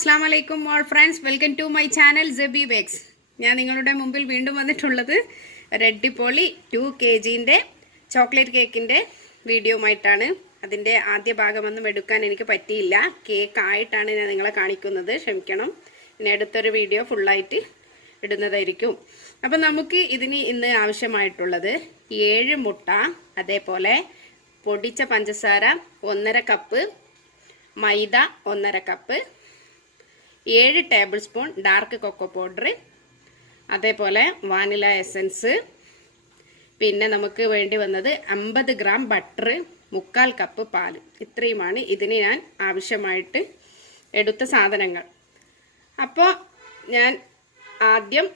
അസ്സാം വലൈക്കും all friends, welcome to my channel Sebi Bakes. ഞാൻ നിങ്ങളുടെ മുമ്പിൽ വീണ്ടും വന്നിട്ടുള്ളത് റെഡിപ്പൊളി 2 kg ചോക്ലേറ്റ് കേക്കിൻ്റെ വീഡിയോയുമായിട്ടാണ്. അതിൻ്റെ ആദ്യ ഭാഗമൊന്നും എടുക്കാൻ എനിക്ക് പറ്റിയില്ല. കേക്ക് ആയിട്ടാണ് ഞാൻ നിങ്ങളെ കാണിക്കുന്നത്, ക്ഷമിക്കണം. ഇനി അടുത്തൊരു വീഡിയോ ഫുള്ളായിട്ട് ഇടുന്നതായിരിക്കും. അപ്പം നമുക്ക് ഇതിന് ഇന്ന് ആവശ്യമായിട്ടുള്ളത് 7 മുട്ട, അതേപോലെ പൊടിച്ച പഞ്ചസാര 1.5 cup, maida 1.5 cup, 7 tablespoon dark cocoa powder, അതേപോലെ വാനില എസൻസ്, പിന്നെ നമുക്ക് വേണ്ടി വന്നത് 50 ഗ്രാം ബട്ടർ, 3/4 കപ്പ് പാൽ. ഇത്രയുമാണ് ഇതിന് ഞാൻ ആവശ്യമായിട്ട് എടുത്ത സാധനങ്ങൾ. അപ്പോൾ ഞാൻ ആദ്യം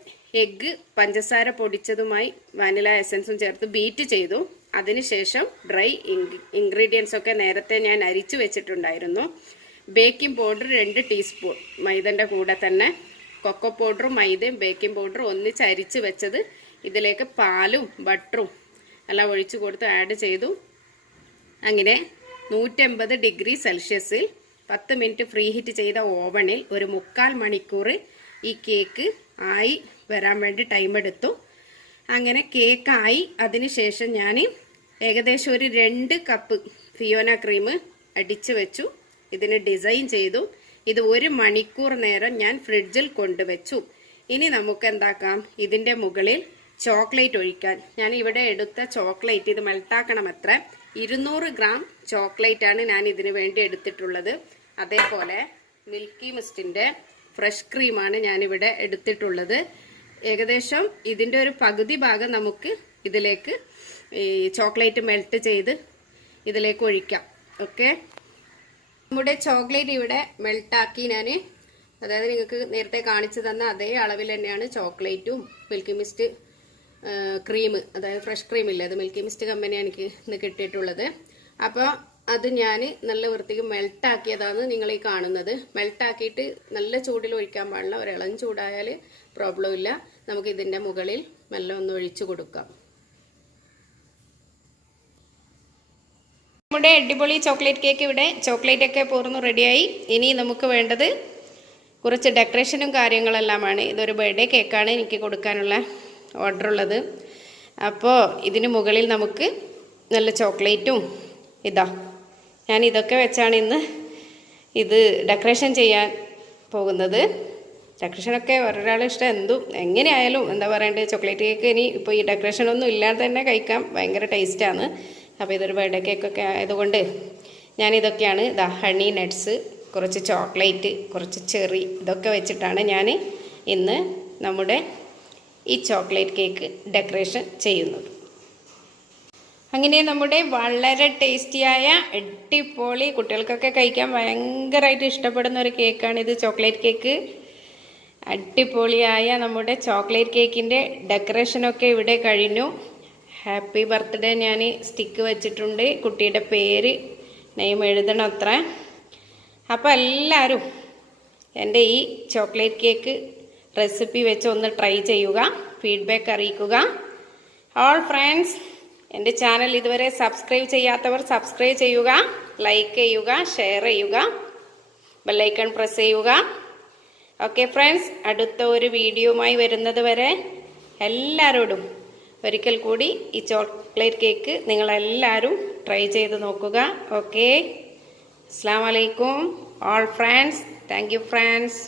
എഗ്ഗ് പഞ്ചസാര പൊടിച്ചതുമായി വാനില എസൻസും ചേർത്ത് ബീറ്റ് ചെയ്തു. അതിനുശേഷം ഡ്രൈ ഇൻഗ്രീഡിയൻസ് ഒക്കെ നേരത്തെ ഞാൻ അരിച്ചു വെച്ചിട്ടുണ്ടായിരുന്നു. ബേക്കിംഗ് പൗഡർ 2 ടീസ്പൂൺ, മൈദൻ്റെ കൂടെ തന്നെ കൊക്കോ പൗഡറും മൈദയും ബേക്കിംഗ് പൗഡറും ഒന്നിച്ച് അരിച്ച് വെച്ചത് ഇതിലേക്ക് പാലും ബട്ടറും എല്ലാം ഒഴിച്ചു കൊടുത്ത് ആഡ് ചെയ്തു. അങ്ങനെ 180 ഡിഗ്രി സെൽഷ്യസിൽ 10 മിനിറ്റ് ഫ്രീ ഹീറ്റ് ചെയ്ത ഓവണിൽ ഒരു 3/4 മണിക്കൂർ ഈ കേക്ക് ആയി വരാൻ വേണ്ടി ടൈം എടുത്തു. അങ്ങനെ കേക്കായി. അതിനുശേഷം ഞാൻ ഏകദേശം ഒരു 2 കപ്പ് ഫിയോന ക്രീം അടിച്ചു വെച്ചു. ഇതിന് ഡിസൈൻ ചെയ്തു. ഇത് 1 മണിക്കൂർ നേരം ഞാൻ ഫ്രിഡ്ജിൽ കൊണ്ടുവച്ചു. ഇനി നമുക്ക് എന്താക്കാം, ഇതിൻ്റെ മുകളിൽ ചോക്ലേറ്റ് ഒഴിക്കാൻ. ഞാൻ ഇവിടെ എടുത്ത ചോക്ലേറ്റ് ഇത് മെൽട്ടാക്കണം. എത്ര 200 ഗ്രാം ചോക്ലേറ്റ് ആണ് ഞാൻ ഇതിനു വേണ്ടി എടുത്തിട്ടുള്ളത്. അതേപോലെ മിൽക്കി മിസ്റ്റിൻ്റെ ഫ്രഷ് ക്രീമാണ് ഞാനിവിടെ എടുത്തിട്ടുള്ളത്. ഏകദേശം ഇതിൻ്റെ ഒരു പകുതി ഭാഗം നമുക്ക് ഇതിലേക്ക് ഈ ചോക്ലേറ്റ് മെൽറ്റ് ചെയ്ത് ഇതിലേക്ക് ഒഴിക്കാം. ഓക്കെ, നമ്മുടെ ചോക്ലേറ്റ് ഇവിടെ മെൽട്ടാക്കി ഞാൻ, അതായത് നിങ്ങൾക്ക് നേരത്തെ കാണിച്ചു തന്ന അതേ അളവിൽ തന്നെയാണ് ചോക്ലേറ്റും മിൽക്കി മിസ്റ്റ് ക്രീം, അതായത് ഫ്രഷ് ക്രീം ഇല്ല, അത് മിൽക്കി മിസ്റ്റ് കമ്പനിയാണ് എനിക്ക് ഇന്ന് കിട്ടിയിട്ടുള്ളത്. അപ്പോൾ അത് ഞാൻ നല്ല വൃത്തിക്ക് മെൽട്ടാക്കിയതാണ് നിങ്ങൾ ഈ കാണുന്നത്. മെൽട്ടാക്കിയിട്ട് നല്ല ചൂടിൽ ഒഴിക്കാൻ പാടില്ല, ഒരു ഇളം ചൂടായാൽ പ്രോബ്ലം ഇല്ല. നമുക്ക് ഇതിൻ്റെ മുകളിൽ മെല്ലെ ഒന്ന് ഒഴിച്ചു കൊടുക്കാം. നമ്മുടെ അടിപൊളി ചോക്ലേറ്റ് കേക്ക് ഇവിടെ ചോക്ലേറ്റ് ഒക്കെ പൂർണ്ണ റെഡിയായി. ഇനി നമുക്ക് വേണ്ടത് കുറച്ച് ഡെക്കറേഷനും കാര്യങ്ങളെല്ലാമാണ്. ഇതൊരു ബർത്ത്ഡേ കേക്കാണ് എനിക്ക് കൊടുക്കാനുള്ള ഓർഡർ ഉള്ളത്. അപ്പോൾ ഇതിന് മുകളിൽ നമുക്ക് നല്ല ചോക്ലേറ്റും ഞാൻ ഇതൊക്കെ വെച്ചാണ് ഇന്ന് ഇത് ഡെക്കറേഷൻ ചെയ്യാൻ പോകുന്നത്. ഡെക്കറേഷനൊക്കെ ഒരാളുടെ ഇഷ്ടം, എങ്ങനെയായാലും എന്താ പറയേണ്ടത്, ചോക്ലേറ്റ് കേക്ക് ഇനി ഇപ്പോൾ ഈ ഡെക്കറേഷനൊന്നും ഇല്ലാതെ തന്നെ കഴിക്കാം, ഭയങ്കര ടേസ്റ്റാണ്. അപ്പോൾ ഇതൊരു ബർത്ത്ഡേ കേക്കൊക്കെ ആയതുകൊണ്ട് ഞാനിതൊക്കെയാണ് ഹണി നട്ട്സ്, കുറച്ച് ചോക്ലേറ്റ്, കുറച്ച് ചെറി, ഇതൊക്കെ വെച്ചിട്ടാണ് ഞാൻ ഇന്ന് നമ്മുടെ ഈ ചോക്ലേറ്റ് കേക്ക് ഡെക്കറേഷൻ ചെയ്യുന്നത്. അങ്ങനെ നമ്മുടെ വളരെ ടേസ്റ്റിയായ അടിപൊളി, കുട്ടികൾക്കൊക്കെ കഴിക്കാൻ ഭയങ്കരമായിട്ട് ഇഷ്ടപ്പെടുന്ന ഒരു കേക്കാണിത്, ചോക്ലേറ്റ് കേക്ക്. അടിപൊളിയായ നമ്മുടെ ചോക്ലേറ്റ് കേക്കിൻ്റെ ഡെക്കറേഷനൊക്കെ ഇവിടെ കഴിഞ്ഞു. ഹാപ്പി ബർത്ത്ഡേ ഞാൻ സ്റ്റിക്ക് വെച്ചിട്ടുണ്ട്, കുട്ടിയുടെ പേര് നെയിം എഴുതണം അത്ര. അപ്പോൾ എല്ലാവരും എൻ്റെ ഈ ചോക്ലേറ്റ് കേക്ക് റെസിപ്പി വെച്ച് ഒന്ന് ട്രൈ ചെയ്യുക, ഫീഡ്ബാക്ക് അറിയിക്കുക. ഓൾ ഫ്രണ്ട്സ്, എൻ്റെ ചാനൽ ഇതുവരെ സബ്സ്ക്രൈബ് ചെയ്യാത്തവർ സബ്സ്ക്രൈബ് ചെയ്യുക, ലൈക്ക് ചെയ്യുക, ഷെയർ ചെയ്യുക, ബെല്ലൈക്കൺ പ്രസ് ചെയ്യുക. ഓക്കെ ഫ്രണ്ട്സ്, അടുത്ത ഒരു വീഡിയോയുമായി വരുന്നത് വരെ എല്ലാവരോടും ഒരിക്കൽ കൂടി ഈ ചോക്ലേറ്റ് കേക്ക് നിങ്ങളെല്ലാവരും ട്രൈ ചെയ്ത് നോക്കുക. ഓക്കെ, അസ്സലാമു അലൈക്കും all friends. Thank you friends.